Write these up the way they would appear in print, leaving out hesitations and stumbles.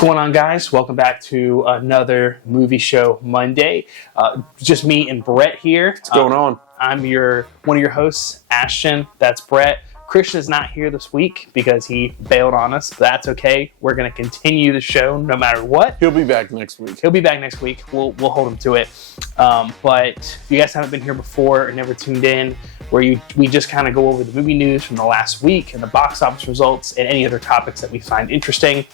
going on, guys? Welcome back to another Movie Show Monday. Just me and Brett here. What's going on? I'm one of your hosts, Ashton. That's Brett. Christian is not here this week because he bailed on us. That's okay. We're going to continue the show no matter what. He'll be back next week. We'll hold him to it. But if you guys haven't been here before or never tuned in, where we just kind of go over the movie news from the last week and the box office results and any other topics that we find interesting.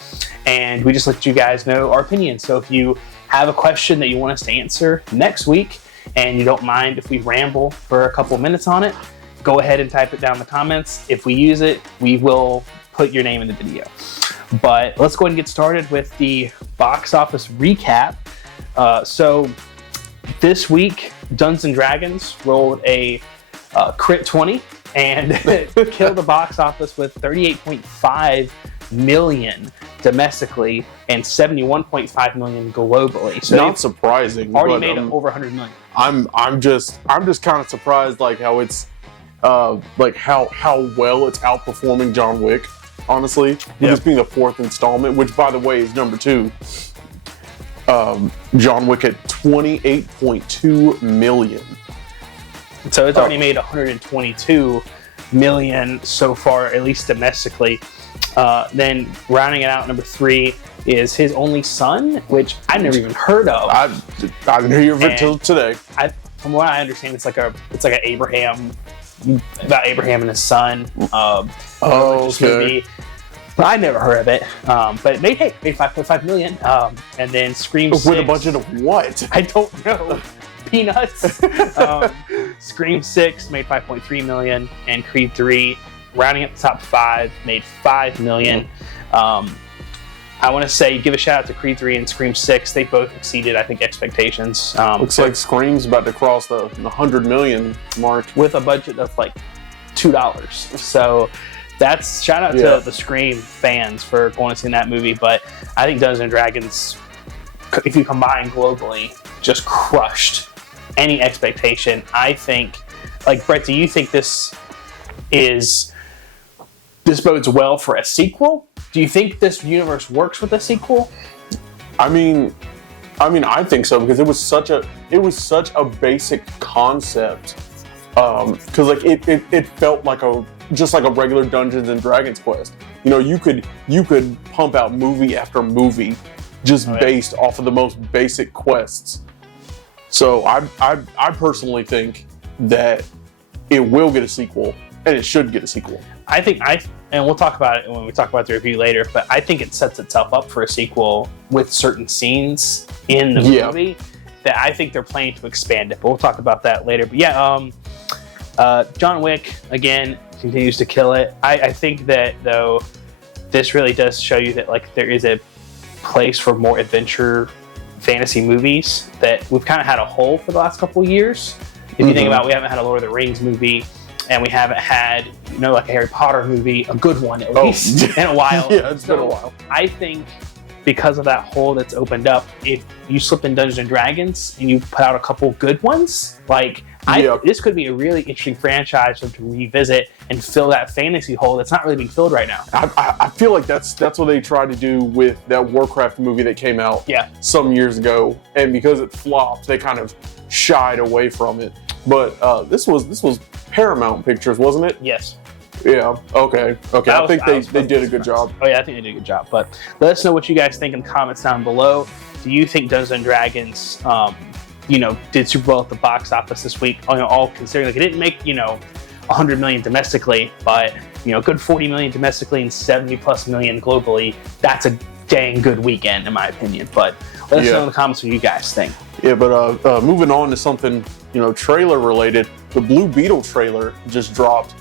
And we just let you guys know our opinions. So if you have a question that you want us to answer next week and you don't mind if we ramble for a couple minutes on it, go ahead and type it down in the comments. If we use it, we will put your name in the video. But let's go ahead and get started with the box office recap. So this week, Dungeons & Dragons rolled a crit 20 and killed the box office with $38.5 million domestically and $71.5 million globally. So not surprising. Already made over $100 million. I'm just kind of surprised, like how it's like how well it's outperforming John Wick. Honestly, with this being the fourth installment, which by the way is number 2. John Wick at $28.2 million. So it's already made $122 million so far, at least domestically. Then rounding it out, number 3 is His Only Son, which I've never even heard of. I didn't hear of it until today. From what I understand, it's like an Abraham, about Abraham and his son. Movie. But I never heard of it. But it made $5.5 million. And then Scream 6. With a budget of what? I don't know. Peanuts. Scream 6 made $5.3 million, and Creed 3, rounding up the top 5, made $5 million. I want to say, give a shout out to Creed 3 and Scream 6. They both exceeded, I think, expectations. Looks like Scream's about to cross the 100 million mark with a budget of like $2. So that's shout out to the Scream fans for going to see that movie. But I think Dungeons & Dragons, if you combine globally, just crushed any expectation. I think, like, Brett, do you think this bodes well for a sequel? Do you think this universe works with a sequel? I mean, I think so, because it was such a basic concept. Because like it felt like just like a regular Dungeons and Dragons quest. You know, you could pump out movie after movie just based off of the most basic quests. So I personally think that it will get a sequel, and it should get a sequel. And we'll talk about it when we talk about the review later, but I think it sets itself up for a sequel with certain scenes in the movie that I think they're planning to expand it, but we'll talk about that later. But John Wick, again, continues to kill it. I think that, though, this really does show you that, like, there is a place for more adventure fantasy movies that we've kind of had a hole for the last couple of years. If you think about it, we haven't had a Lord of the Rings movie, and we haven't had, like a Harry Potter movie, a good one at least, in a while. Yeah, it's been a while. I think because of that hole that's opened up, if you slip in Dungeons & Dragons and you put out a couple good ones, this could be a really interesting franchise to revisit and fill that fantasy hole that's not really being filled right now. I feel like that's what they tried to do with that Warcraft movie that came out some years ago, and because it flopped, they kind of shied away from it. But this was Paramount Pictures, wasn't it? Yes. Yeah. Okay. I think they did a good job. Oh yeah, I think they did a good job. But let us know what you guys think in the comments down below. Do you think Dungeons & Dragons, did super well at the box office this week? All considering, like, it didn't make $100 million domestically, but good $40 million domestically and $70+ million globally. That's a dang good weekend in my opinion. But let us know in the comments what you guys think. Yeah, but moving on to something trailer related, the Blue Beetle trailer just dropped.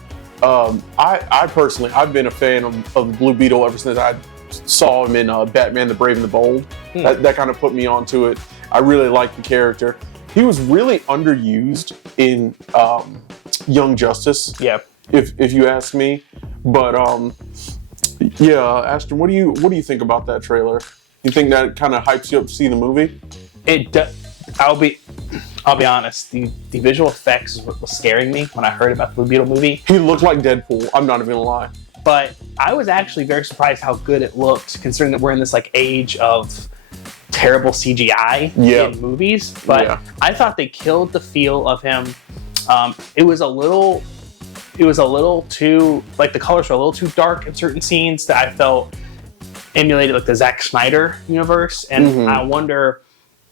I personally, I've been a fan of Blue Beetle ever since I saw him in Batman: The Brave and the Bold. That kind of put me onto it. I really like the character. He was really underused in Young Justice. Yeah, if you ask me. But Ashton, what do you think about that trailer? You think that kind of hypes you up to see the movie? It does. I'll be honest. The visual effects is what was scaring me when I heard about the Blue Beetle movie. He looked like Deadpool. I'm not even gonna lie. But I was actually very surprised how good it looked, considering that we're in this like age of terrible CGI in movies. But I thought they killed the feel of him. It was a little too, like, the colors were a little too dark in certain scenes that I felt emulated like the Zack Snyder universe. And I wonder,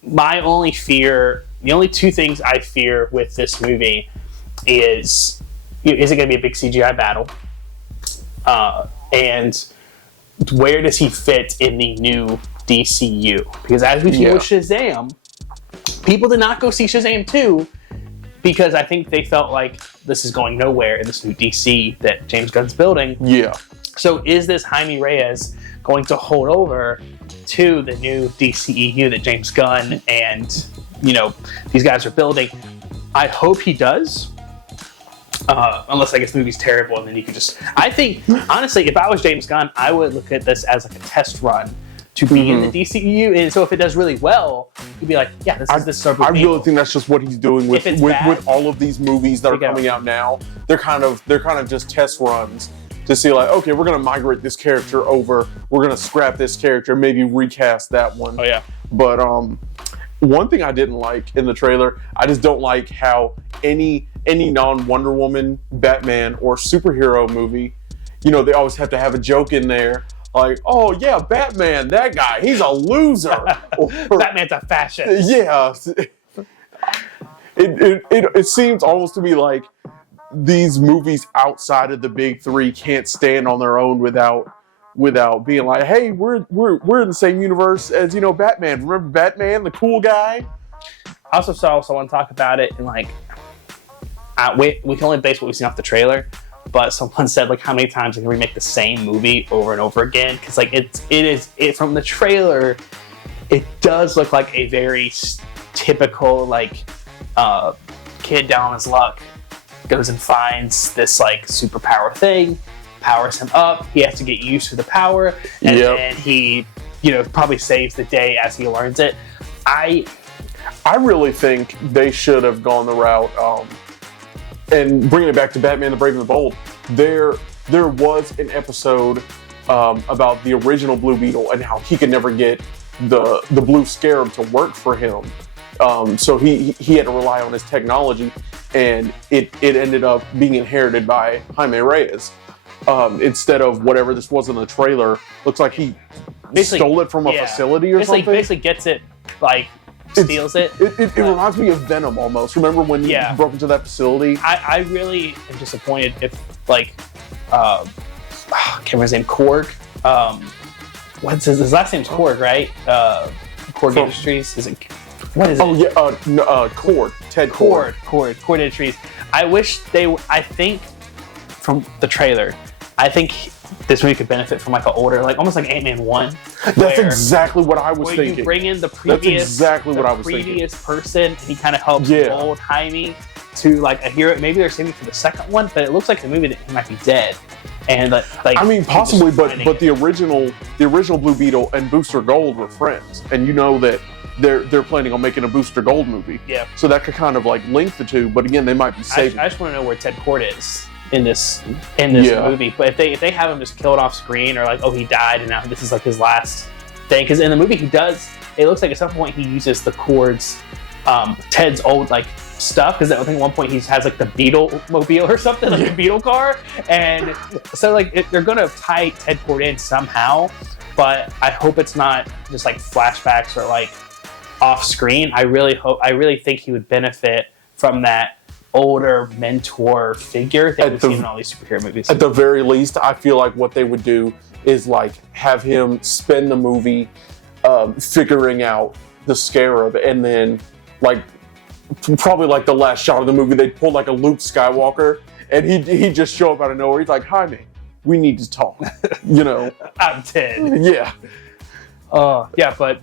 the only two things I fear with this movie is it going to be a big CGI battle? And where does he fit in the new DCU? Because as we see with Shazam, people did not go see Shazam 2 because I think they felt like this is going nowhere in this new DC that James Gunn's building. Yeah. So is this Jaime Reyes going to hold over to the new DCEU that James Gunn and, these guys are building? I hope he does. Unless I guess the movie's terrible, and then you could just... I think, honestly, if I was James Gunn, I would look at this as like a test run to be in the DCEU, and so if it does really well, you'd be like, yeah, this is our big I really think that's just what he's doing with all of these movies that are coming out now. They're kind of just test runs to see, like, okay, we're gonna migrate this character over, we're gonna scrap this character, maybe recast that one. Oh yeah. But one thing I didn't like in the trailer, I just don't like how any non-Wonder Woman, Batman, or superhero movie, they always have to have a joke in there. Like, oh yeah, Batman, that guy, he's a loser. Or, Batman's a fascist. Yeah. It seems almost to me like these movies outside of the big three can't stand on their own without being like, hey, we're in the same universe as, Batman. Remember Batman, the cool guy? I also want to talk about it, and like, we can only base what we've seen off the trailer, but someone said, like, how many times they can remake the same movie over and over again? Because, like, it from the trailer, it does look like a very typical, like, kid down on his luck goes and finds this, like, superpower thing, powers him up, he has to get used to the power, and then he, probably saves the day as he learns it. I really think they should have gone the route, and bringing it back to Batman the Brave and the Bold, there was an episode about the original Blue Beetle and how he could never get the Blue Scarab to work for him. So he had to rely on his technology, and it ended up being inherited by Jaime Reyes. Instead of whatever this was in the trailer, looks like he stole it from a facility or something. Basically gets it, like, steals it. It reminds me of Venom almost. Remember when he broke into that facility? I really am disappointed if, like, I can't remember his name, Korg. What's his last name's Korg, right? Korg Industries. Is it? What is it? Oh yeah, Cord. Ted Cord. Cord Industries. I think from the trailer, I think this movie could benefit from like an older, like almost like Ant-Man 1. That's exactly what I was thinking. You bring in the previous person, and he kind of helps mold Jaime to like a hero. Maybe they're saving for the second one, but it looks like the movie that he might be dead. And like I mean, possibly, but the original Blue Beetle and Booster Gold were friends, and that they're planning on making a Booster Gold movie. Yeah. So that could kind of like link the two, but again, they might be saving. I just want to know where Ted Cord is in this movie. But if they have him just killed off screen, or like, oh, he died and now this is like his last thing, because in the movie it looks like at some point he uses the Cord's Ted's old like stuff, because I think at one point he has like the Beetle mobile or something, like a Beetle car, and so like they're gonna tie Ted Cord in somehow, but I hope it's not just like flashbacks or like off screen. I really think he would benefit from that older mentor figure that we've seen in all these superhero movies. At the very least, I feel like what they would do is like have him spend the movie figuring out the Scarab, and then like probably like the last shot of the movie, they'd pull like a Luke Skywalker, and he'd just show up out of nowhere. He's like, Jaime, we need to talk. I'm Ted. Yeah. Yeah, but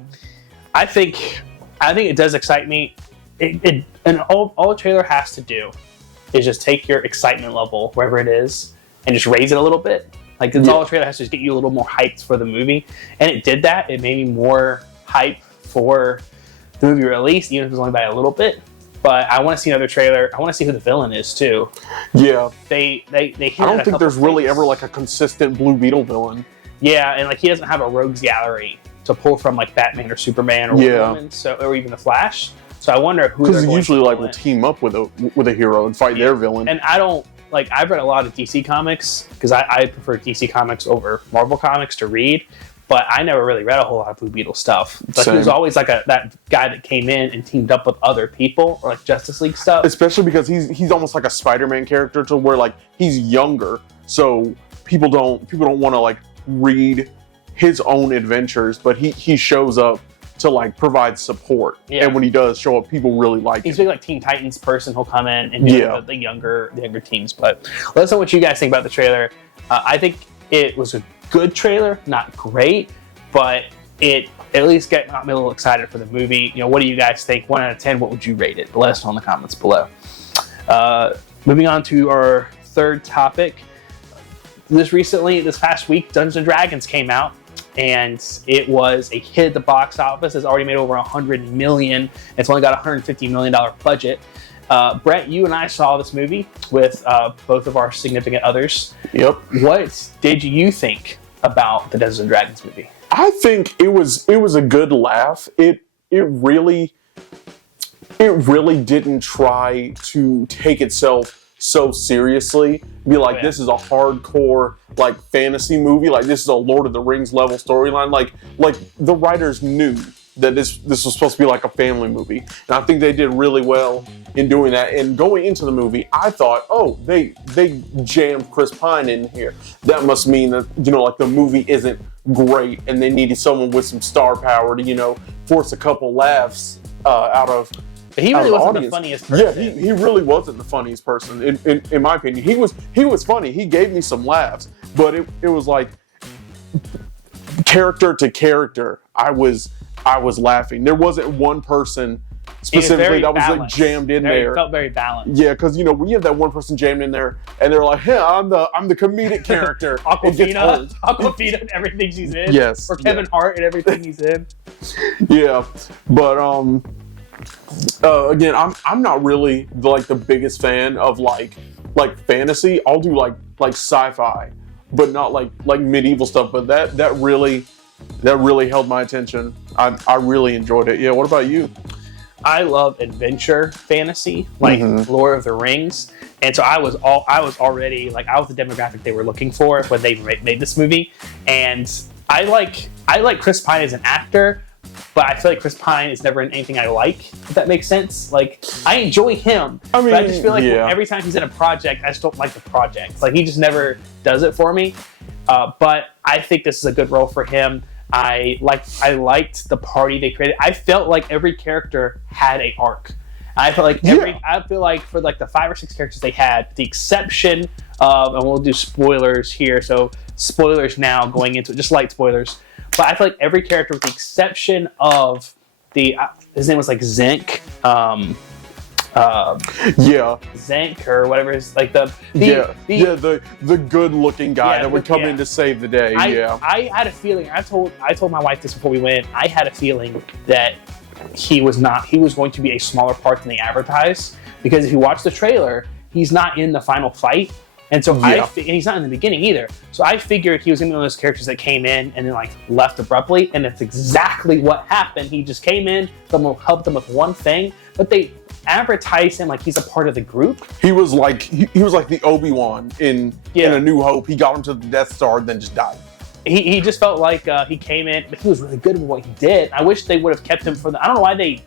I think it does excite me. And all a trailer has to do is just take your excitement level wherever it is and just raise it a little bit. Like, that's all a trailer has to do, is get you a little more hyped for the movie. And it did that. It made me more hyped for the movie release, even if it was only by a little bit. but I want to see another trailer. I want to see who the villain is too. Yeah. They I don't think there's really ever like a consistent Blue Beetle villain. Yeah, and like he doesn't have a rogues gallery to pull from like Batman or Superman or Wonder Woman, or even the Flash. So I wonder who. Because they usually like will team up with a hero and fight their villain. And I don't like. I've read a lot of DC comics because I prefer DC comics over Marvel comics to read. But I never really read a whole lot of Blue Beetle stuff. But he was always like that guy that came in and teamed up with other people, or like Justice League stuff. Especially because he's almost like a Spider-Man character, to where like he's younger, so people don't want to like read his own adventures, but he shows up to like provide support. Yeah. And when he does show up, people really like he's him. Big like Teen Titans person. He'll come in and do the younger teams. But let us know what you guys think about the trailer. I think it was a good trailer, not great, but it at least got me a little excited for the movie. You know, what do you guys think? 1 out of 10, what would you rate it? Let us know in the comments below. Moving on to our third topic. This past week, Dungeons & Dragons came out, and it was a hit at the box office. It's already made over $100 million. It's only got a $150 million budget. Brett, you and I saw this movie with both of our significant others. Yep. What did you think about the Dungeons & Dragons movie? I think it was a good laugh. It really didn't try to take itself so seriously. Be like, this is a hardcore like fantasy movie. Like, this is a Lord of the Rings level storyline. Like the writers knew that this was supposed to be like a family movie, and I think they did really well in doing that. And going into the movie, I thought, oh, they jammed Chris Pine in here. That must mean that, you know, like the movie isn't great, and they needed someone with some star power to, you know, force a couple laughs out of. But he really wasn't the funniest person. Yeah, he really wasn't the funniest person in my opinion. He was funny. He gave me some laughs, but it was like character to character. I was laughing. There wasn't one person specifically that was like jammed in there. It felt very balanced. Yeah, because you know when you have that one person jammed in there, and they're like, "Hey, I'm the comedic character." Aquafina and everything she's in. Yes. Or Kevin Hart and everything he's in. Yeah, but again, I'm not really the biggest fan of like fantasy. I'll do like sci-fi, but not like medieval stuff. But that really held my attention. I really enjoyed it. Yeah. What about you? I love adventure fantasy, like Lord of the Rings, and so I was already like I was the demographic they were looking for when they made this movie. And I like Chris Pine as an actor, but I feel like Chris Pine is never in anything I like, if that makes sense. Like, I enjoy him, but I just feel like every time he's in a project, I just don't like the project. Like, he just never does it for me. But I think this is a good role for him. I liked the party they created. I felt like every character had an arc. I feel like for like the 5 or 6 characters they had, with the exception of, and we'll do spoilers here, so spoilers now going into it, just light spoilers. But I feel like every character, with the exception of his name was like Zenk, Zenk or whatever is like the good looking guy that would come in to save the day. I had a feeling. I told my wife this before we went. I had a feeling that he was going to be a smaller part than they advertised, because if you watch the trailer, he's not in the final fight. And so and he's not in the beginning either. So I figured he was going to be one of those characters that came in and then like left abruptly, and that's exactly what happened. He just came in, someone helped them with one thing, but they advertised him like he's a part of the group. He was like the Obi-Wan in A New Hope. He got him to the Death Star, then just died. He just felt like he came in, but he was really good with what he did. I wish they would have kept him for I don't know why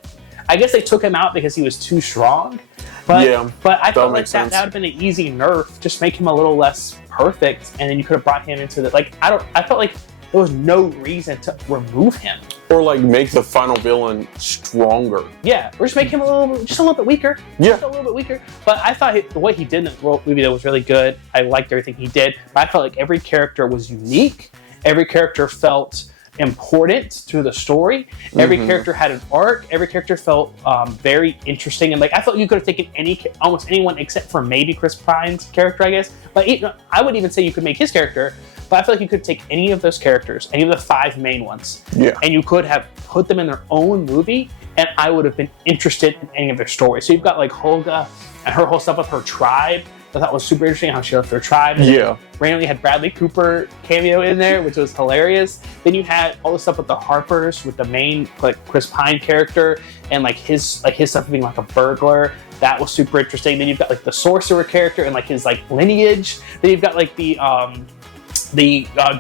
I guess they took him out because he was too strong. But I felt like that would have been an easy nerf. Just make him a little less perfect, and then you could have brought him into the I felt like there was no reason to remove him. Or like make the final villain stronger. Yeah, or just make him a little bit weaker. Yeah, just a little bit weaker. But I thought the way he did in the movie that was really good. I liked everything he did. But I felt like every character was unique. Every character felt important to the story. Every character had an arc. Every character felt very interesting, and like I felt you could have taken almost anyone except for maybe Chris Pine's character, I guess. But I would even say you could make his character. But I feel like you could take any of those characters, any of the 5 main ones, and you could have put them in their own movie and I would have been interested in any of their stories. So you've got like Holga and her whole stuff with her tribe. I thought was super interesting how she left her tribe. And Yeah. randomly had Bradley Cooper cameo in there, which was hilarious. Then you had all the stuff with the Harpers, with the main like Chris Pine character, and like his stuff being like a burglar. That was super interesting. Then you've got like the sorcerer character and like his like lineage. Then you've got like the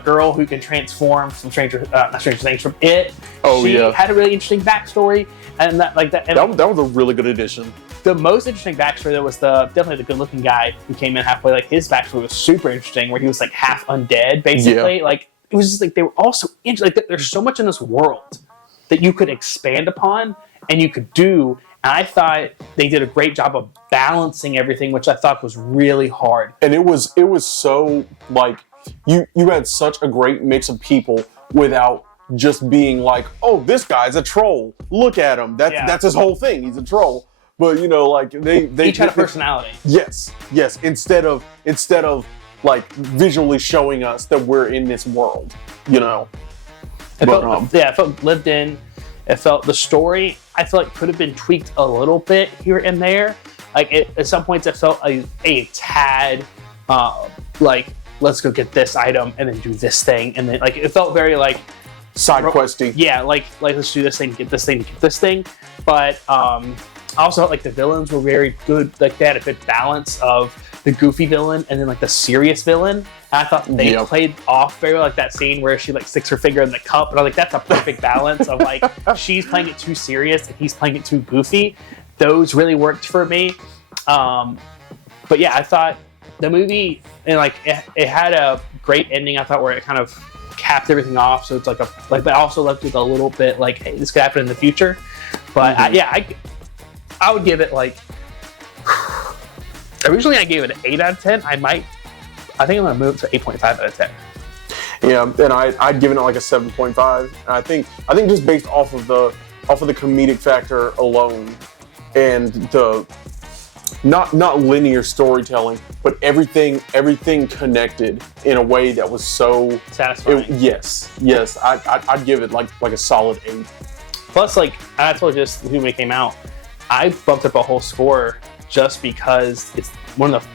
girl who can transform from not Stranger Things, from It. Oh, she yeah. had a really interesting backstory, and that was a really good addition. the most interesting backstory though was definitely the good-looking guy who came in halfway. Like his backstory was super interesting, where he was like half undead, basically. Yeah. Like it was just like they were also like there's so much in this world that you could expand upon and you could do. And I thought they did a great job of balancing everything, which I thought was really hard. And it was so like you had such a great mix of people without just being like, oh, this guy's a troll. Look at him. That's his whole thing. He's a troll. But you know, like they each had a personality. Yes. Instead of like visually showing us that we're in this world, you know. It felt lived in. It felt the story, I feel like, could have been tweaked a little bit here and there. Like at some points, it felt a tad like, let's go get this item and then do this thing, and then like it felt very like side questy. Yeah, like let's do this thing, get this thing, get this thing. But also like the villains were very good. Like they had a good balance of the goofy villain and then like the serious villain. And I thought they played off very well, like that scene where she like sticks her finger in the cup, and I was like, that's a perfect balance of like she's playing it too serious and he's playing it too goofy. Those really worked for me. But yeah, I thought the movie, and like it had a great ending. I thought where it kind of capped everything off. So it's like but also left with a little bit like, hey, this could happen in the future. But I would give it like. Originally, I gave it an 8 out of 10. I think I'm going to move it to 8.5 out of 10. Yeah, and I'd given it like a 7.5. And I think just based off of the comedic factor alone, and the not linear storytelling, but everything connected in a way that was so satisfying. Yes, I'd give it like a solid 8. Plus, like I told you just when it came out, I bumped up a whole score. Just because it's one of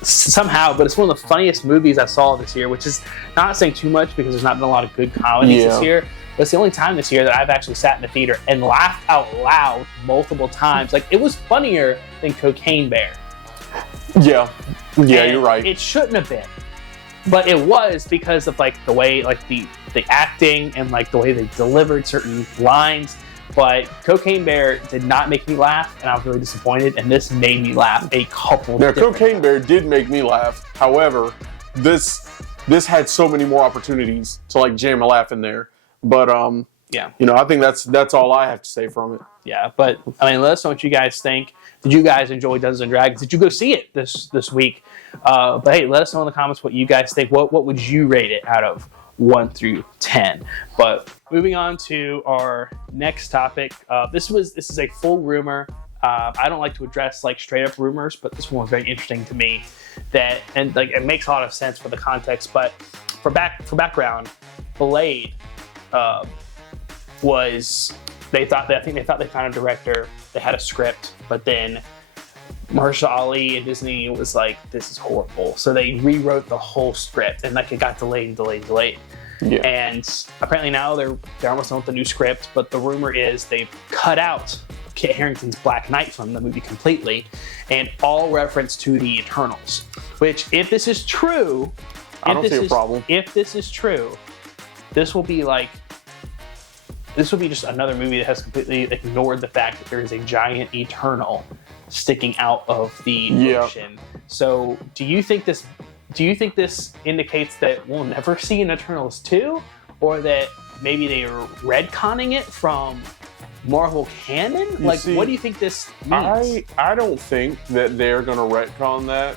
the funniest movies I saw this year, which is not saying too much because there's not been a lot of good comedies this year. But it's the only time this year that I've actually sat in the theater and laughed out loud multiple times. Like it was funnier than Cocaine Bear. Yeah, and you're right. It shouldn't have been, but it was because of like the way like the acting and like the way they delivered certain lines. But Cocaine Bear did not make me laugh, and I was really disappointed, and this made me laugh a couple Now, different Cocaine times. Bear did make me laugh. However, this had so many more opportunities to like jam a laugh in there. But yeah, you know, I think that's all I have to say from it. Yeah, but I mean, let us know what you guys think. Did you guys enjoy Dungeons and Dragons? Did you go see it this week? But hey, let us know in the comments what you guys think. What would you rate it out of 1 through 10? But moving on to our next topic. This is a full rumor. I don't like to address like straight up rumors, but this one was very interesting to me. And like it makes a lot of sense for the context. But for background, Blade they thought they found a director. They had a script, but then Mahershala Ali and Disney was like, this is horrible. So they rewrote the whole script, and like it got delayed. Yeah. And apparently now they're almost done with the new script, but the rumor is they've cut out Kit Harington's Black Knight from the movie completely, and all reference to the Eternals. Which, if this is true, I don't see a problem. If this is true, this will be just another movie that has completely ignored the fact that there is a giant Eternal sticking out of the ocean. So, do you think this indicates that we'll never see an Eternals 2, or that maybe they are retconning it from Marvel canon? What do you think this means? I don't think that they're going to retcon that.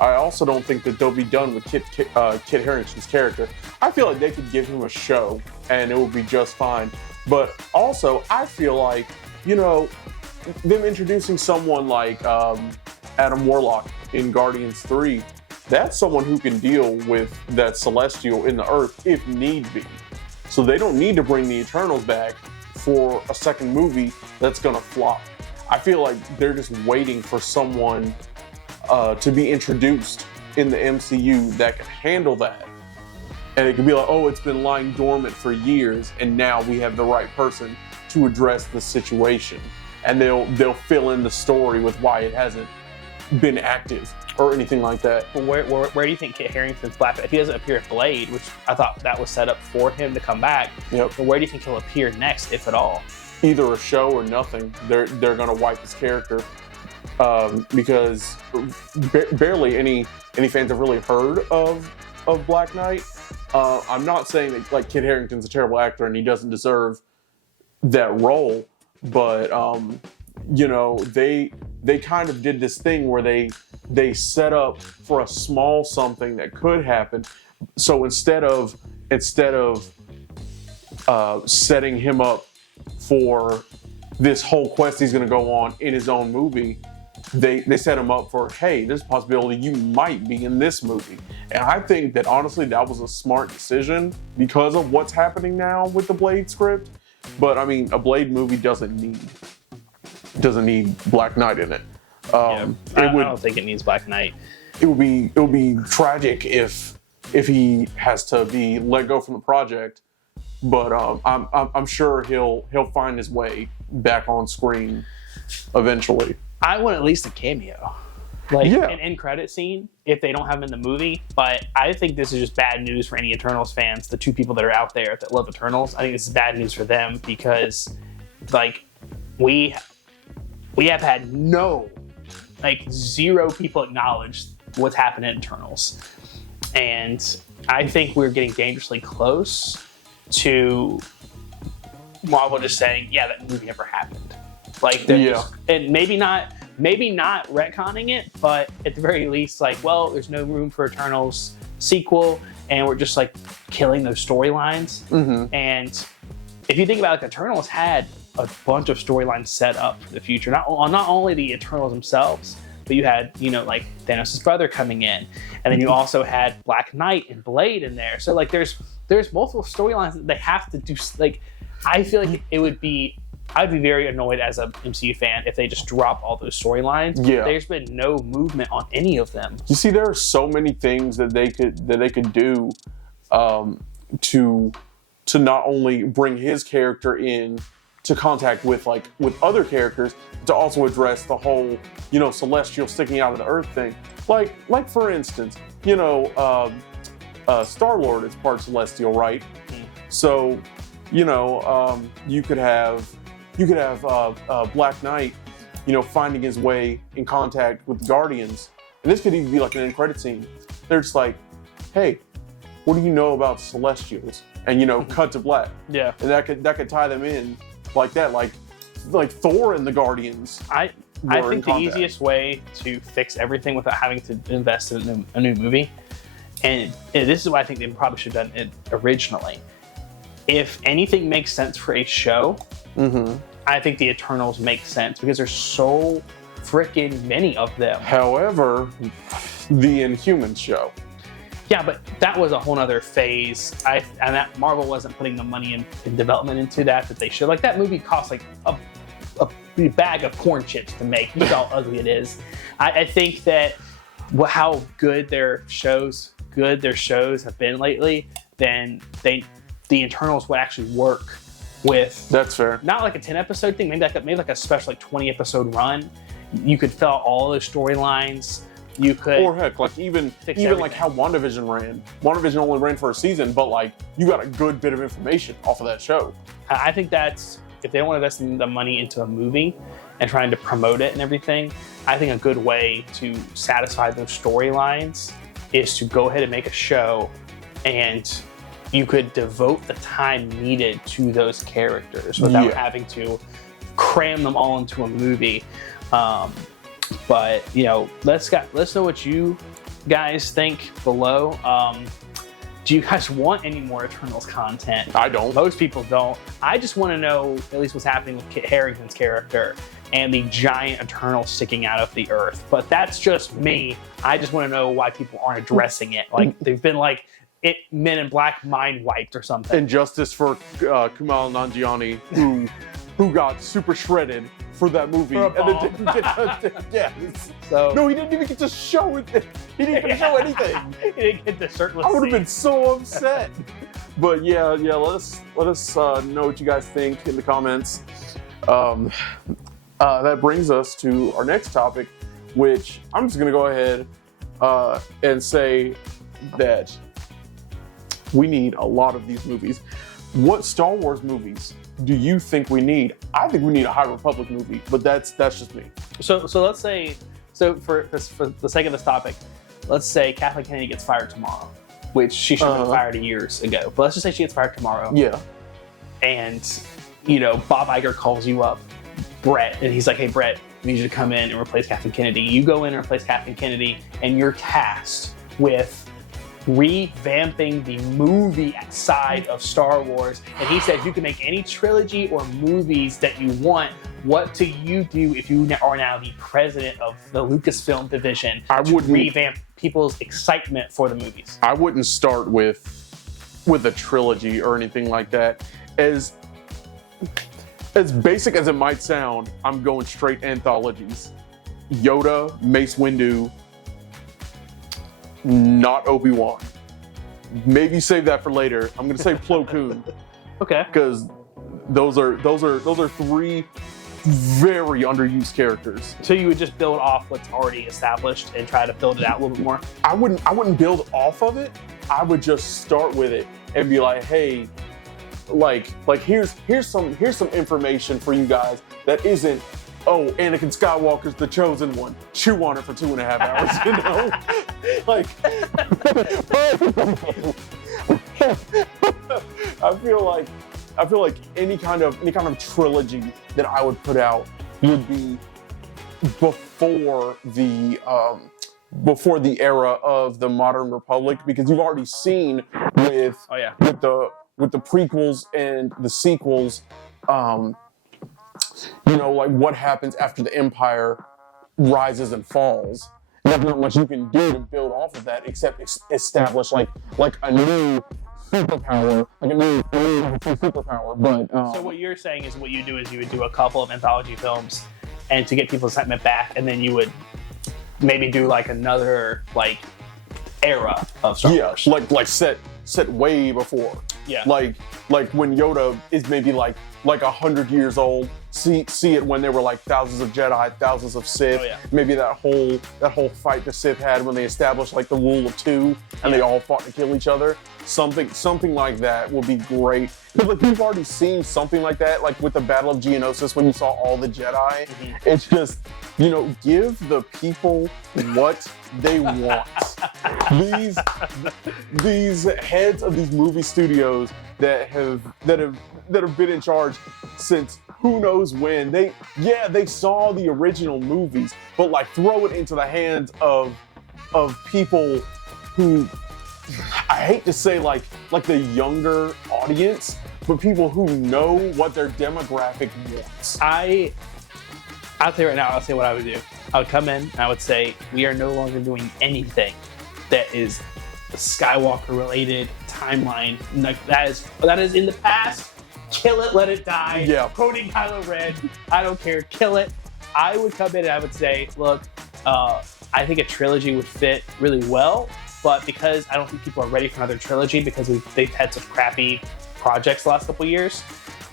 I also don't think that they'll be done with Kit Harington's character. I feel like they could give him a show and it would be just fine. But also, I feel like, you know, them introducing someone like Adam Warlock in Guardians 3, that's someone who can deal with that Celestial in the Earth if need be. So they don't need to bring the Eternals back for a second movie that's gonna flop. I feel like they're just waiting for someone to be introduced in the MCU that can handle that. And it could be like, oh, it's been lying dormant for years, and now we have the right person to address the situation. And they'll fill in the story with why it hasn't been active or anything like that. Well, where do you think Kit Harington's Black Knight, if he doesn't appear at Blade, which I thought that was set up for him to come back, Yep. but where do you think he'll appear next, if at all? Either a show or nothing. They're gonna wipe his character because barely any fans have really heard of Black Knight. I'm not saying that like Kit Harington's a terrible actor and he doesn't deserve that role, but you know, they kind of did this thing where they set up for a small something that could happen. So instead of setting him up for this whole quest he's going to go on in his own movie, they set him up for, hey, there's a possibility you might be in this movie. And I think that honestly that was a smart decision because of what's happening now with the Blade script. But I mean, a Blade movie doesn't need Black Knight in it. I don't think it needs Black Knight. It would be tragic if he has to be let go from the project. But I'm sure he'll find his way back on screen eventually. I want at least a cameo, like an end credit scene if they don't have him in the movie. But I think this is just bad news for any Eternals fans. The two people that are out there that love Eternals, I think this is bad news for them because, like, we have had zero people acknowledge what's happened in Eternals, and I think we're getting dangerously close to Marvel just saying, yeah, that movie never happened. Like, and maybe not retconning it, but at the very least, like, well, there's no room for Eternals sequel, and we're just like killing those storylines. Mm-hmm. And if you think about it, like, Eternals had a bunch of storylines set up for the future. Not only the Eternals themselves, but you had, like Thanos' brother coming in, and then you also had Black Knight and Blade in there. So like, there's multiple storylines that they have to do. Like, I feel like I'd be very annoyed as a MCU fan if they just drop all those storylines. Yeah. There's been no movement on any of them. You see, there are so many things that they could do to not only bring his character in to contact with other characters, to also address the whole, celestial sticking out of the earth thing. Like for instance, Star-Lord is part celestial, right? Mm-hmm. So, you could have Black Knight, finding his way in contact with the Guardians. And this could even be like an end credit scene. They're just like, hey, what do you know about Celestials? And, cut to black. Yeah. And that could tie them in like that, like Thor and the Guardians. I think the easiest way to fix everything without having to invest in a new movie, and this is what I think they probably should have done it originally. If anything makes sense for a show, mm-hmm. I think the Eternals make sense because there's so freaking many of them. However, the Inhumans show. Yeah, but that was a whole other phase. And that Marvel wasn't putting the money in development into that they should. Like, that movie cost like a bag of corn chips to make. Look how ugly it is. I think that how good their shows have been lately, then the Eternals would actually work with. That's fair. Not like a 10-episode thing, maybe like a special 20-episode run. You could fill out all those storylines. You could, or heck, like even like how WandaVision ran. WandaVision only ran for a season, but like you got a good bit of information off of that show. I think that's, if they don't want to invest the money into a movie and trying to promote it and everything, I think a good way to satisfy those storylines is to go ahead and make a show, and you could devote the time needed to those characters without having to cram them all into a movie. But let's know what you guys think below. Do you guys want any more Eternals content? I don't. Most people don't. I just want to know at least what's happening with Kit Harington's character and the giant Eternal sticking out of the earth. But that's just me. I just want to know why people aren't addressing it. Like, they've been like Men in Black mind wiped or something. And justice for Kumail Nanjiani, who got super shredded for that movie, For a and then bomb. didn't get to, yeah. So No, he didn't even get to show it. He didn't even show anything. he didn't get the shirtless. I would have scene. been so upset. But yeah. Let us know what you guys think in the comments. That brings us to our next topic, which I'm just gonna go ahead and say that we need a lot of these movies. What Star Wars movies do you think we need? I think we need a High Republic movie, but that's just me. So let's say, for the sake of this topic, let's say Kathleen Kennedy gets fired tomorrow, which she should have been fired years ago. But let's just say she gets fired tomorrow. Yeah. And Bob Iger calls you up, Brett, and he's like, "Hey, Brett, we need you to come in and replace Kathleen Kennedy." You go in and replace Kathleen Kennedy, and you're tasked with revamping the movie side of Star Wars. And he said you can make any trilogy or movies that you want. What do you do if you are now the president of the Lucasfilm division to revamp people's excitement for the movies? I wouldn't start with a trilogy or anything like that. As basic as it might sound, I'm going straight anthologies. Yoda, Mace Windu, not Obi-Wan. Maybe save that for later. I'm gonna say Plo Koon. Okay. Because those are three very underused characters. So you would just build off what's already established and try to build it out a little bit more? I wouldn't build off of it. I would just start with it and be like, hey, like here's some information for you guys that isn't, oh, Anakin Skywalker's the chosen one. Chew on it for 2.5 hours, you know? Like, I feel like any kind of trilogy that I would put out would be before the era of the modern Republic, because you've already seen with the prequels and the sequels, like what happens after the Empire rises and falls. There's not much you can do to build off of that except establish like a new superpower, like a new superpower. But so what you're saying is what you do is you would do a couple of anthology films, and to get people's excitement back, and then you would maybe do like another era of Star Wars. Like set way before. Yeah. Like when Yoda is maybe like 100 years old. See it when there were like thousands of Jedi, thousands of Sith. Oh, yeah. Maybe that whole fight the Sith had when they established like the rule of two and they all fought to kill each other. Something like that would be great. Because like you've already seen something like that, like with the Battle of Geonosis when you saw all the Jedi. Mm-hmm. It's just, give the people what they want. These heads of these movie studios that have been in charge since who knows when. They saw the original movies, but like throw it into the hands of people who, I hate to say like the younger audience, but people who know what their demographic wants. I'll tell you right now, I'll say what I would do. I would come in and I would say, we are no longer doing anything that is Skywalker related timeline. Like, that is in the past. Kill it, let it die. Yeah. Quoting Kylo Ren, I don't care, kill it. I would come in and I would say, look, I think a trilogy would fit really well, but because I don't think people are ready for another trilogy because they've had such crappy projects the last couple of years,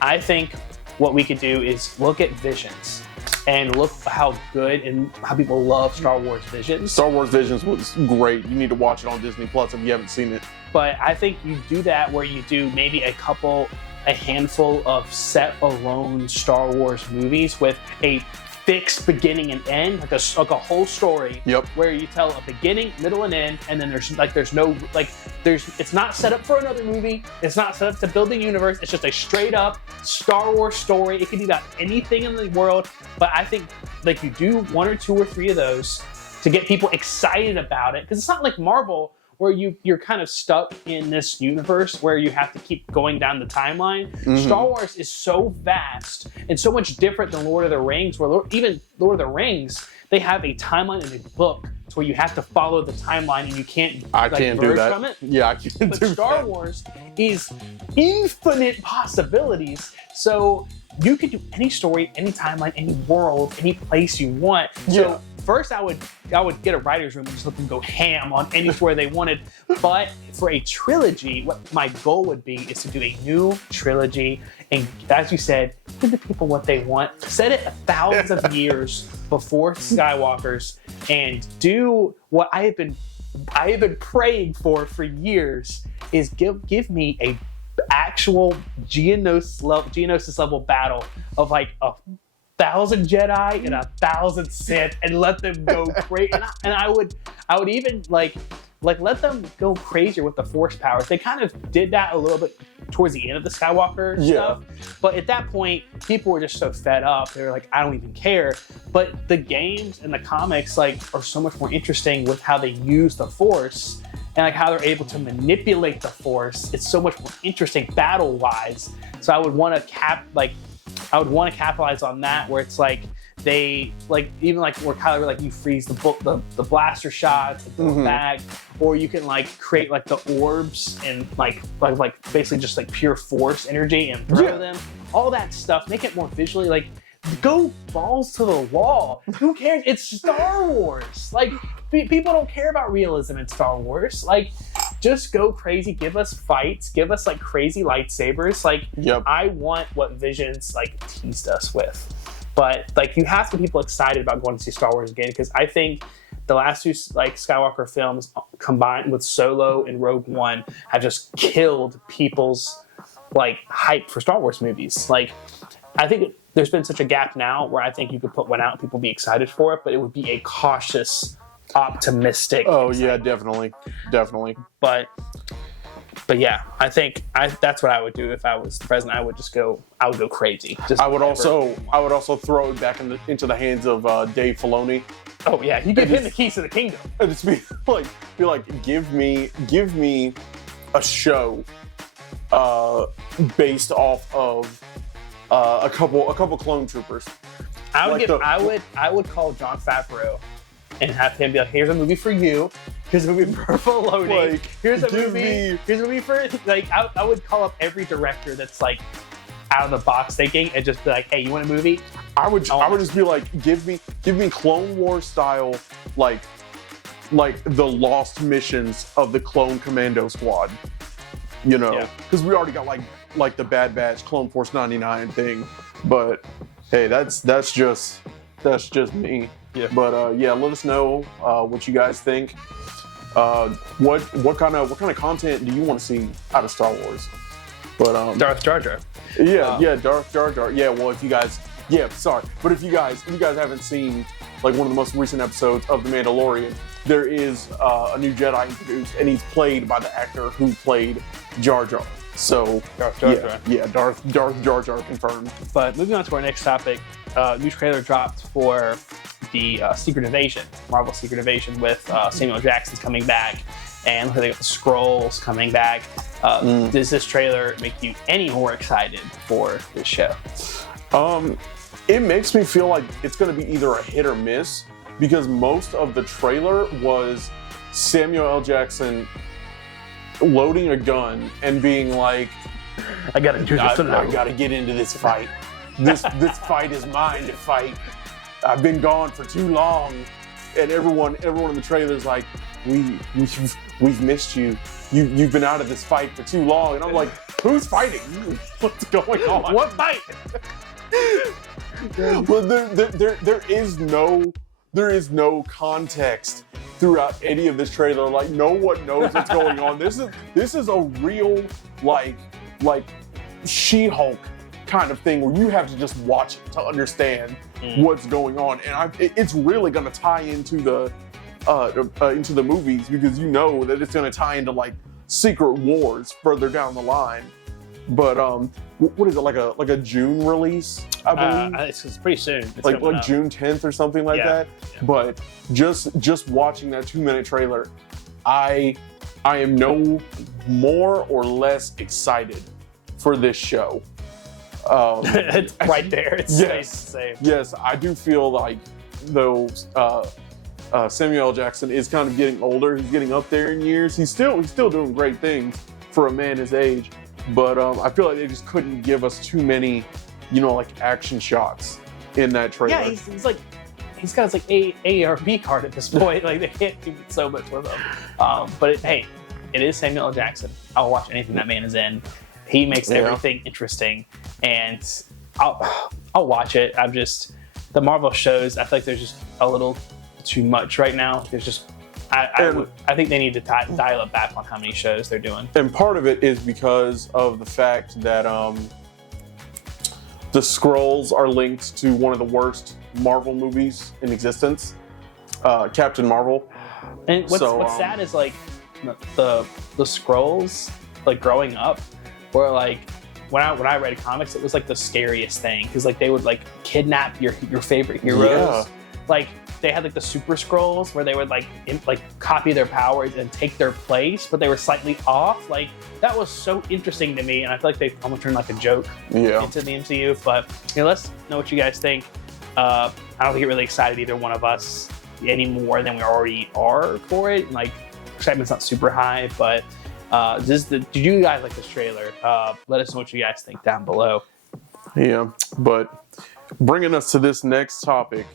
I think what we could do is look at Visions and look how good and how people love Star Wars Visions. Star Wars Visions was great. You need to watch it on Disney Plus if you haven't seen it. But I think you do that where you do maybe a handful of set alone Star Wars movies with a fixed beginning and end, like a whole story. Yep. Where you tell a beginning, middle, and end, and then it's not set up for another movie. It's not set up to build the universe. It's just a straight up Star Wars story. It can be about anything in the world, but I think like you do 1 or 2 or 3 of those to get people excited about it, because it's not like Marvel, where you're kind of stuck in this universe where you have to keep going down the timeline. Mm-hmm. Star Wars is so vast and so much different than Lord of the Rings, where even Lord of the Rings, they have a timeline and a book to where you have to follow the timeline and you can't I can't do that from it. Yeah, I can't But do Star that. Wars is infinite possibilities. So you could do any story, any timeline, any world, any place you want. So first I would get a writer's room and just let them go ham on any story they wanted. But for a trilogy, what my goal would be is to do a new trilogy. And as you said, give the people what they want. Set it thousands of years before Skywalker's and do what I have been praying for years is give me a actual Geonosis level battle of like 1,000 Jedi and 1,000 Sith and let them go crazy. And I would even like let them go crazier with the Force powers. They kind of did that a little bit towards the end of the Skywalker stuff. But at that point, people were just so fed up. They were like, I don't even care. But the games and the comics like are so much more interesting with how they use the Force and like how they're able to manipulate the Force. It's so much more interesting battle-wise. So I would want to capitalize on that, where it's like they like even like where Kylo like you freeze the blaster shots and throw it back, or you can like create like the orbs and like basically just like pure Force energy and throw them. All that stuff, make it more visually like go balls to the wall. Who cares? It's Star Wars. Like people don't care about realism in Star Wars. Like just go crazy. Give us fights. Give us like crazy lightsabers. Like I want what Visions like teased us with. But like you have to get people excited about going to see Star Wars again, because I think the last two like Skywalker films combined with Solo and Rogue One have just killed people's like hype for Star Wars movies. Like I think there's been such a gap now where I think you could put one out and people be excited for it, but it would be a cautious, optimistic. Oh excitement. yeah, definitely. But yeah, I think that's what I would do if I was the president. I would go crazy. I would also throw it back into the hands of Dave Filoni. Oh yeah, you give him the keys to the kingdom. And just be like, give me a show based off of a couple clone troopers. I would call Jon Favreau and have him be like, here's a movie for you. Here's a movie for Filoni. Like, here's a movie for like. I would call up every director that's like out of the box thinking and just be like, hey, you want a movie? I would just be like, give me Clone Wars style, like the lost missions of the Clone Commando Squad. You know, because we already got like the Bad Batch Clone Force 99 thing, but hey, that's just me. Yeah. But let us know what you guys think. What kind of content do you want to see out of Star Wars? But Darth Jar Jar. Darth Jar Jar. Yeah, well, if you guys haven't seen like one of the most recent episodes of The Mandalorian, there is a new Jedi introduced, and he's played by the actor who played Jar Jar. So Darth Jar Jar. Yeah, Darth Jar Jar confirmed. But moving on to our next topic, new trailer dropped for the Secret Invasion, Marvel Secret Invasion, with Samuel Jackson's coming back, and they got the Skrulls coming back. Does this trailer make you any more excited for this show? It makes me feel like it's going to be either a hit or miss, because most of the trailer was Samuel L. Jackson loading a gun and being like, I gotta do this. I gotta get into this fight. This fight is mine to fight. I've been gone for too long. And everyone in the trailer is like, we've missed you. You've been out of this fight for too long. And I'm like, who's fighting? What's going on? What fight? Well, there is no context throughout any of this trailer. Like, no one knows what's going on. This is a real like She-Hulk kind of thing where you have to just watch it to understand what's going on. And it's really going to tie into the movies, because you know that it's going to tie into like Secret Wars further down the line. But what is it, like a June release? I believe it's pretty soon. It's like June 10th or something like that. Yeah. But just watching that 2-minute trailer, I am no more or less excited for this show. It's right there. It's yes, same. Yes, I do feel like those Samuel L. Jackson is kind of getting older. He's getting up there in years. He's still doing great things for a man his age. But I feel like they just couldn't give us too many, like action shots in that trailer. Yeah, he's like, he's got his like AARP card at this point. Like they can't do so much with him. But hey, it is Samuel L. Jackson. I'll watch anything that man is in. He makes everything interesting, and I'll watch it. The Marvel shows, I feel like there's just a little too much right now. There's just I think they need to dial it back on how many shows they're doing. And part of it is because of the fact that the Skrulls are linked to one of the worst Marvel movies in existence, Captain Marvel. And what's sad is like the Skrulls, like growing up, were like when I read comics, it was like the scariest thing because like they would like kidnap your favorite heroes. Yeah. Like they had like the Super Skrulls where they would like copy their powers and take their place, but they were slightly off. Like that was so interesting to me, and I feel like they almost turned like a joke into the MCU. But let's know what you guys think. I don't think it really excited either one of us any more than we already are for it. Like excitement's not super high, but did you guys like this trailer? Let us know what you guys think down below. Yeah, but bringing us to this next topic,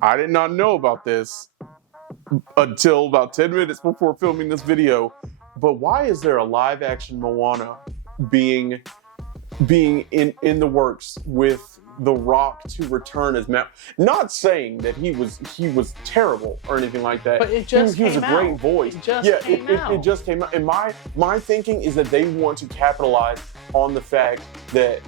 I did not know about this until about 10 minutes before filming this video. But why is there a live action Moana being in the works with The Rock to return as Matt? Not saying that he was terrible or anything like that. But it just he was a great voice. It just came out. And my thinking is that they want to capitalize on the fact that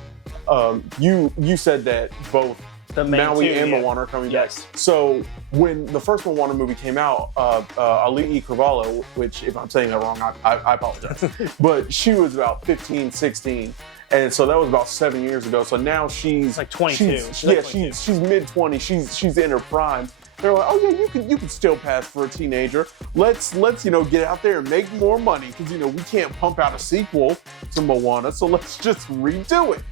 you said that both Maui and Moana are coming back. So when the first Moana movie came out, Ali'i Carvalho, which if I'm saying that wrong, I apologize. But she was about 15, 16. And so that was about 7 years ago. So now she's like 22. She's mid-20s. She's in her prime. They're like, oh yeah, you can still pass for a teenager. Let's get out there and make more money because we can't pump out a sequel to Moana. So let's just redo it.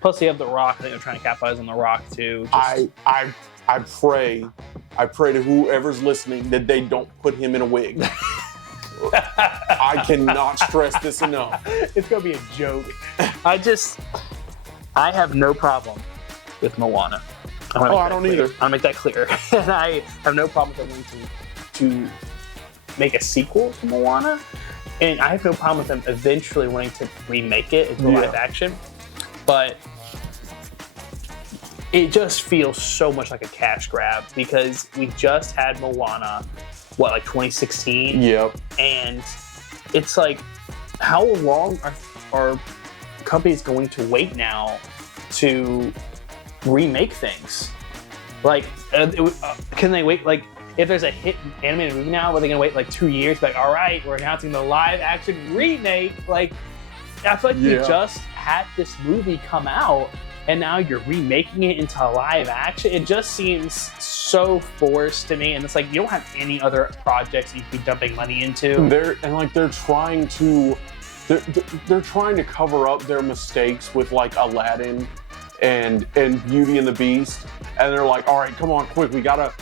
Plus you have The Rock. I think they're trying to capitalize on The Rock too. I pray to whoever's listening that they don't put him in a wig. I cannot stress this enough. It's gonna be a joke. I have no problem with Moana. I don't either. I'll make that clear. And I have no problem with them to make a sequel to Moana. And I have no problem with them eventually wanting to remake it into live action. But it just feels so much like a cash grab because we just had Moana, like 2016? Yep. And it's like, how long are companies going to wait now to remake things? Like, can they wait? Like, if there's a hit animated movie now, are they gonna wait like 2 years? Like, all right, we're announcing the live action remake. Like, I feel like you just had this movie come out, and now you're remaking it into live action. It just seems so forced to me, and it's like you don't have any other projects you could be dumping money into. They're trying to cover up their mistakes with like Aladdin and Beauty and the Beast, and they're like, all right, come on, quick, we gotta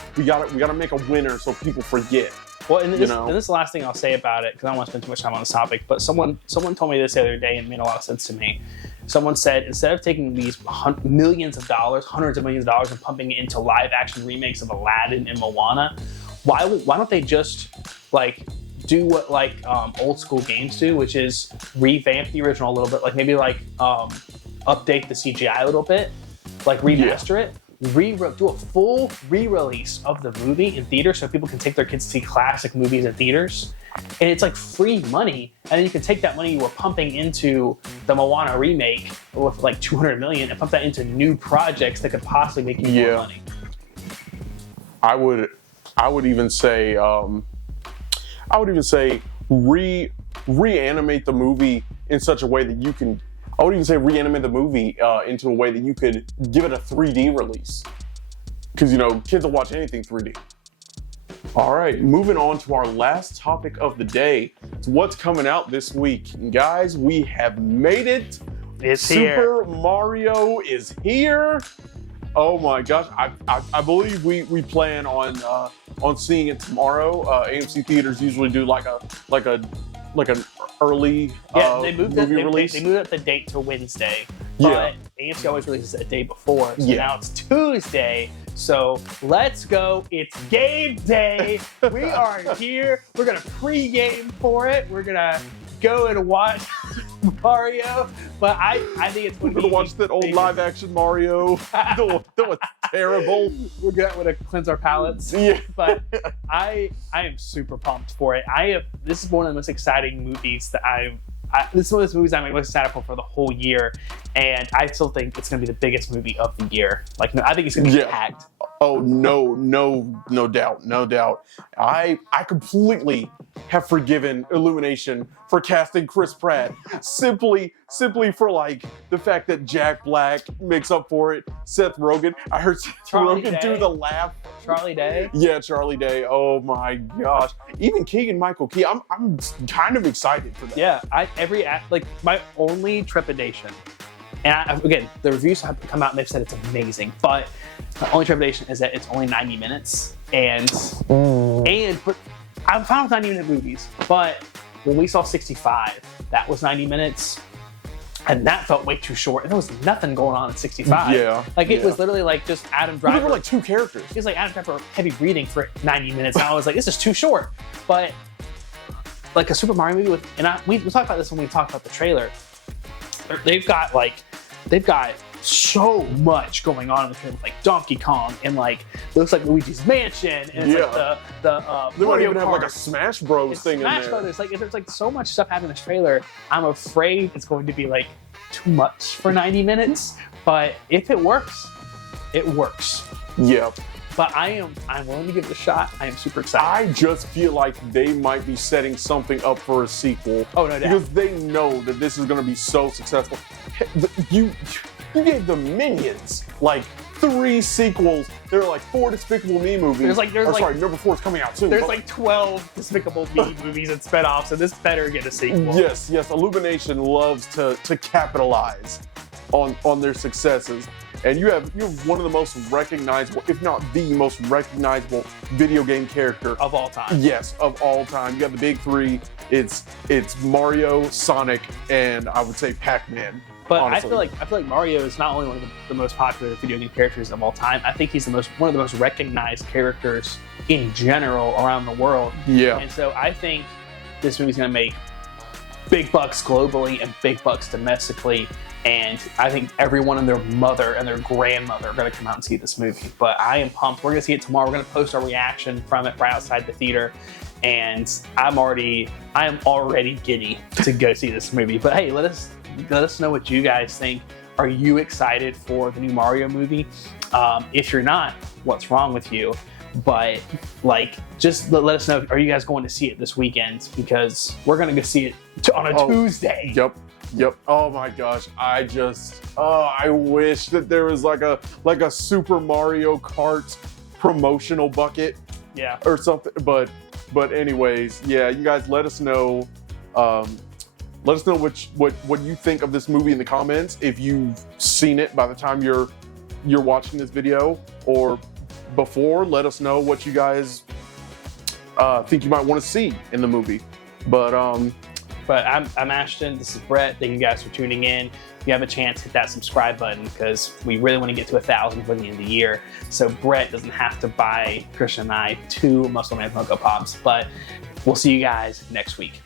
make a winner so people forget. Well, and this is the last thing I'll say about it because I don't want to spend too much time on this topic. But someone told me this the other day and it made a lot of sense to me. Someone said instead of taking these millions of dollars, hundreds of millions of dollars, and pumping it into live action remakes of Aladdin and Moana, why don't they just like do what like old school games do, which is revamp the original a little bit, like maybe like update the CGI a little bit, like remaster it. Do a full re-release of the movie in theaters so people can take their kids to see classic movies in theaters. And it's like free money. And then you can take that money you were pumping into the Moana remake with like $200 million and pump that into new projects that could possibly make you more money. I would even say reanimate the movie in such a way that you can. I would even say reanimate the movie into a way that you could give it a 3D release. Because, kids will watch anything 3D. All right, moving on to our last topic of the day. It's what's coming out this week. And guys, we have made it. It's Super Mario is here. Oh my gosh, I believe we plan on seeing it tomorrow. AMC theaters usually do like an early movie release. They moved up the date to Wednesday, Yeah. but AMC always releases it a day before. So Yeah. now it's Tuesday. So let's go. It's game day. We are here. We're going to pregame for it. We're going to go and watch Mario. But I think it's going to We're be... gonna watch that old live action Mario. That was terrible. We're going to cleanse our palates. Yeah. But I am super pumped for it. This is one of the most exciting movies that this is one of those movies I'm most excited for the whole year, and I still think it's going to be the biggest movie of the year. Like, no, I think it's going to be packed. Oh no doubt. I completely have forgiven Illumination for casting Chris Pratt simply for like the fact that Jack Black makes up for it. Seth Rogen. I heard Seth Rogen do the laugh. Charlie Day. Yeah, Charlie Day. Oh my gosh. Even Keegan-Michael Key. I'm kind of excited for that. Yeah, my only trepidation, and again, the reviews have come out and they've said it's amazing, but my only trepidation is that it's only 90 minutes, but I'm fine with 90-minute movies, but when we saw 65, that was 90 minutes, and that felt way too short, and there was nothing going on in 65. Yeah. It was literally like just Adam Driver. There were like two characters. It was like Adam Driver heavy breathing for 90 minutes, and I was like, this is too short. But like a Super Mario movie we talked about this when we talked about the trailer. They've got so much going on in the trailer, like Donkey Kong, and like it looks like Luigi's Mansion, and it's like they might Mario even have Kart. like a Smash Bros thing Smash in there. Brothers. Like there's like so much stuff happening in this trailer. I'm afraid it's going to be like too much for 90 minutes. But if it works, it works. Yeah. But I'm willing to give it a shot. I am super excited. I just feel like they might be setting something up for a sequel. Oh, no doubt. Because they know that this is going to be so successful. You gave the Minions like 3 sequels. There are like 4 Despicable Me movies. Number 4 is coming out soon. There's like 12 Despicable Me movies and spinoffs, and this better get a sequel. Yes. Illumination loves to capitalize on their successes. And you have one of the most recognizable, if not the most recognizable video game character of all time. Yes, of all time. You got the big 3. It's Mario, Sonic, and I would say Pac-Man. But honestly. I feel like Mario is not only one of the most popular video game characters of all time. I think he's one of the most recognized characters in general around the world. Yeah. And so I think this movie's going to make big bucks globally and big bucks domestically. And I think everyone and their mother and their grandmother are going to come out and see this movie. But I am pumped. We're going to see it tomorrow. We're going to post our reaction from it right outside the theater. And I am already giddy to go see this movie. But hey, let us know what you guys think. Are you excited for the new Mario movie? If you're not, what's wrong with you? But just let us know. Are you guys going to see it this weekend? Because we're going to go see it on a Tuesday. Yep. Oh my gosh. I wish that there was like a Super Mario Kart promotional bucket. Yeah. Or something. But anyways, yeah, you guys let us know. Let us know what you think of this movie in the comments. If you've seen it by the time you're watching this video, or before, let us know what you guys think you might want to see in the movie. But I'm Ashton. This is Brett. Thank you guys for tuning in. If you have a chance, hit that subscribe button because we really want to get to 1,000 for the end of the year. So Brett doesn't have to buy Christian and I 2 Muscle Man Funko Pops. But we'll see you guys next week.